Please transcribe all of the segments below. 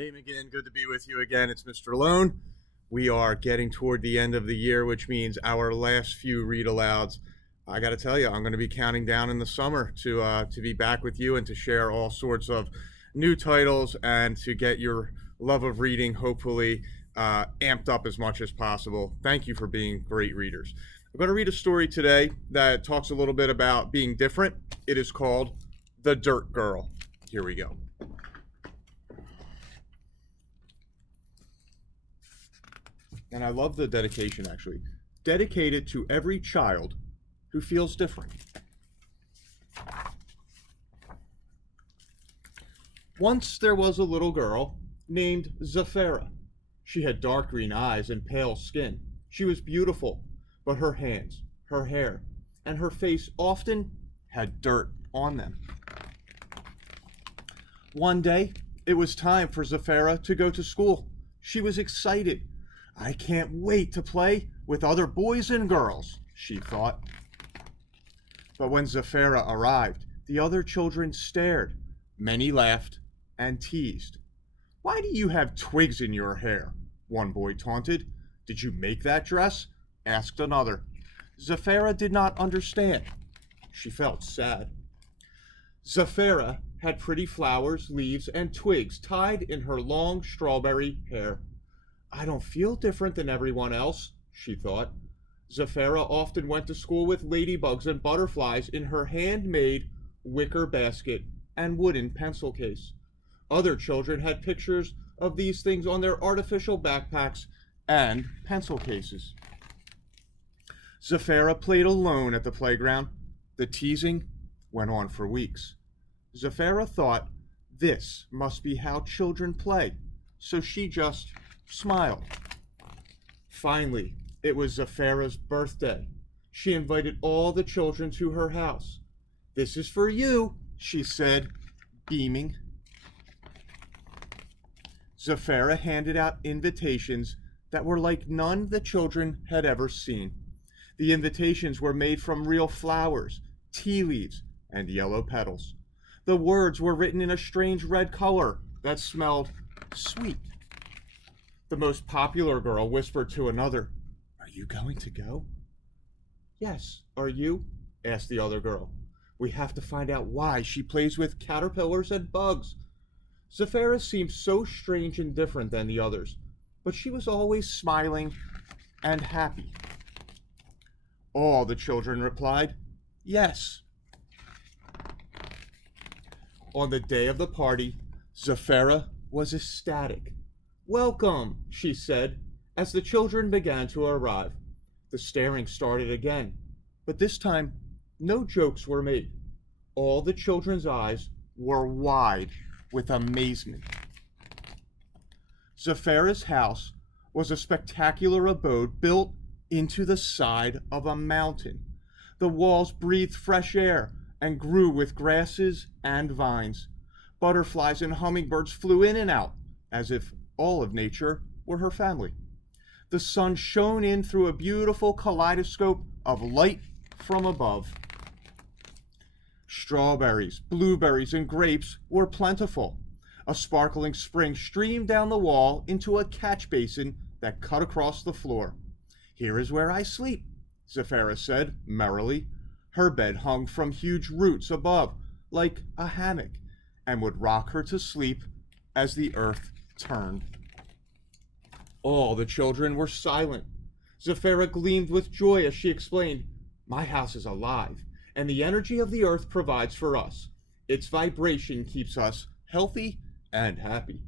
Hey, McGinn, good to be with you again. It's Mr. Lohn. We are getting toward the end of the year, which means our last few read alouds. I got to tell you, I'm going to be counting down in the summer to be back with you and to share all sorts of new titles and to get your love of reading hopefully amped up as much as possible. Thank you for being great readers. I'm going to read a story today that talks a little bit about being different. It is called The Dirt Girl. Here we go. And I love the dedication, actually. Dedicated to every child who feels different. Once there was a little girl named Zafira. She had dark green eyes and pale skin. She was beautiful, but her hands, her hair, and her face often had dirt on them. One day, it was time for Zafira to go to school. She was excited. I can't wait to play with other boys and girls, she thought. But when Zafira arrived, the other children stared. Many laughed and teased. Why do you have twigs in your hair? One boy taunted. Did you make that dress? Asked another. Zafira did not understand. She felt sad. Zafira had pretty flowers, leaves, and twigs tied in her long strawberry hair. I don't feel different than everyone else, she thought. Zafira often went to school with ladybugs and butterflies in her handmade wicker basket and wooden pencil case. Other children had pictures of these things on their artificial backpacks and pencil cases. Zafira played alone at the playground. The teasing went on for weeks. Zafira thought this must be how children play, so she just smiled. Finally, it was Zafira's birthday. She invited all the children to her house. This is for you, she said, beaming. Zafira handed out invitations that were like none the children had ever seen. The invitations were made from real flowers, tea leaves, and yellow petals. The words were written in a strange red color that smelled sweet. The most popular girl whispered to another, Are you going to go? Yes, are you? Asked the other girl. We have to find out why she plays with caterpillars and bugs. Zafira seemed so strange and different than the others, but she was always smiling and happy. All the children replied, Yes. On the day of the party, Zafira was ecstatic. Welcome, she said, as the children began to arrive. The staring started again, but this time no jokes were made. All the children's eyes were wide with amazement. Zafira's house was a spectacular abode built into the side of a mountain. The walls breathed fresh air and grew with grasses and vines. Butterflies and hummingbirds flew in and out as if all of nature were her family. The sun shone in through a beautiful kaleidoscope of light from above. Strawberries, blueberries, and grapes were plentiful. A sparkling spring streamed down the wall into a catch basin that cut across the floor. Here is where I sleep, Zafira said merrily. Her bed hung from huge roots above, like a hammock, and would rock her to sleep as the earth turned. All the children were silent. Zafira gleamed with joy as she explained, My house is alive, and the energy of the earth provides for us. Its vibration keeps us healthy and happy.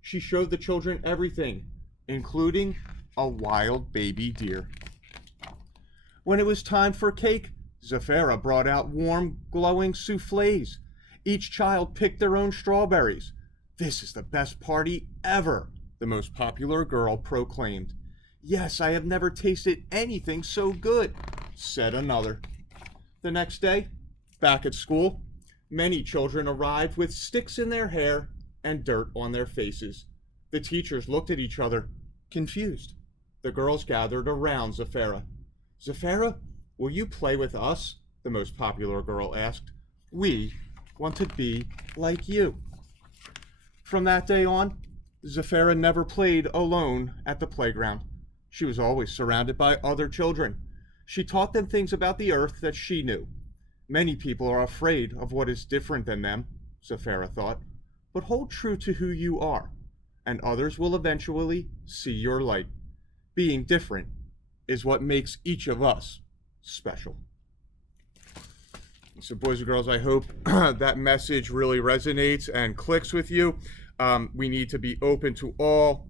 She showed the children everything, including a wild baby deer. When it was time for cake, Zafira brought out warm, glowing soufflés. Each child picked their own strawberries. This is the best party ever, the most popular girl proclaimed. Yes, I have never tasted anything so good, said another. The next day, back at school, many children arrived with sticks in their hair and dirt on their faces. The teachers looked at each other, confused. The girls gathered around Zafira. Zafira, will you play with us? The most popular girl asked. We want to be like you. From that day on, Zafira never played alone at the playground. She was always surrounded by other children. She taught them things about the earth that she knew. Many people are afraid of what is different than them, Zafira thought, but hold true to who you are, and others will eventually see your light. Being different is what makes each of us special. So, boys and girls, I hope that message really resonates and clicks with you. We need to be open to all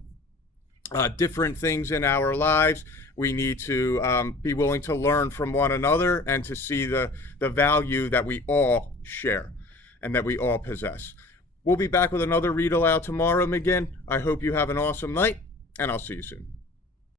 different things in our lives. We need to be willing to learn from one another and to see the value that we all share and that we all possess. We'll be back with another read aloud tomorrow, McGinn. I hope you have an awesome night, and I'll see you soon.